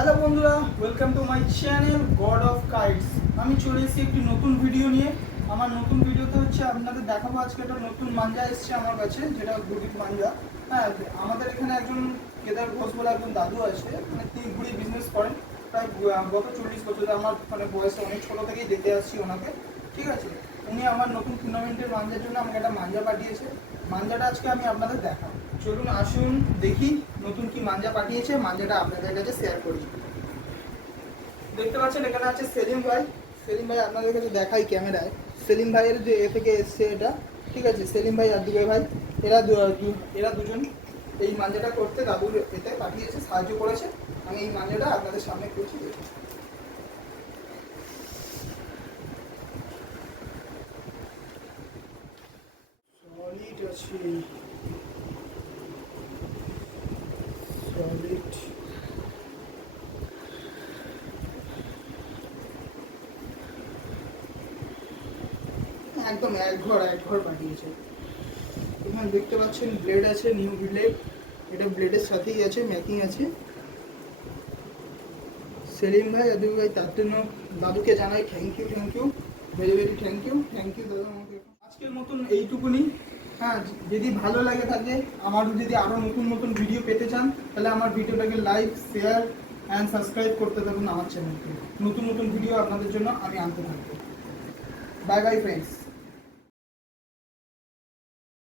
Hello বন্ধুরা, welcome to my channel god of kites. আমি চলে এসেছি একটি নতুন ভিডিও নিয়ে। আমার নতুন ভিডিওতে হচ্ছে আপনাদের দেখাবো আজকে একটা নতুন মাঞ্জা এসছে আমার কাছে, যেটা গুড়ির মাঞ্জা। হ্যাঁ, আমাদের এখানে একজন কেদার ঘোষ বলে একজন দাদু আছে, মানে তিনি গুড়ি বিজনেস করেন প্রায় গত 40 বছরে। আমার মানে বয়সে অনেক ছোটো থেকেই দেখে আসছি ওনাকে, ঠিক আছে। উনি আমার নতুন টুর্নামেন্টের মাঞ্জার জন্য আমাকে একটা মাঞ্জা পাঠিয়েছে। মাঞ্জাটা আজকে আমি আপনাদের দেখাবো। চলুন আসুন দেখি নতুন কি মাঞ্জা পাঠিয়েছে, মাঞ্জাটা আপনাদের কাছে শেয়ার করি। দেখতে পাচ্ছেন এখানে আছে সেলিম ভাই। সেলিম ভাই আপনাদের কাছে দেখাই ক্যামেরায়। সেলিম ভাইয়ের যে এ থেকে এসছে এটা, ঠিক আছে। সেলিম ভাই আর দুবে ভাই, এরা দুজন এই মাঞ্জাটা করতে দাদুর এতে পাঠিয়েছে, সাহায্য করেছে। আমি এই মাঞ্জাটা আপনাদের সামনে করছি, দেখুন। সলিড আছে, সলিড। একদম এক ঘর পাঠিয়েছে। এখানে দেখতে পাচ্ছেন ব্লেড আছে, নিউ ব্লেড। এটা ব্লেডের সাথেই আছে, ম্যাকিং আছে। সেলিম ভাই দাদু ভাই, তার জন্য দাদুকে জানাই thank you very very thank you দাদু আমাকে। আজকের মতন এইটুকুনি। হ্যাঁ, যদি ভালো লাগে থাকে, আমারও যদি আরও নতুন নতুন ভিডিও পেতে চান, তাহলে আমার ভিডিওটাকে লাইক, শেয়ার অ্যান্ড সাবস্ক্রাইব করতে থাকুন আমার চ্যানেলকে। নতুন নতুন ভিডিও আপনাদের জন্য আমি আনতে থাকবো। Bye bye friends.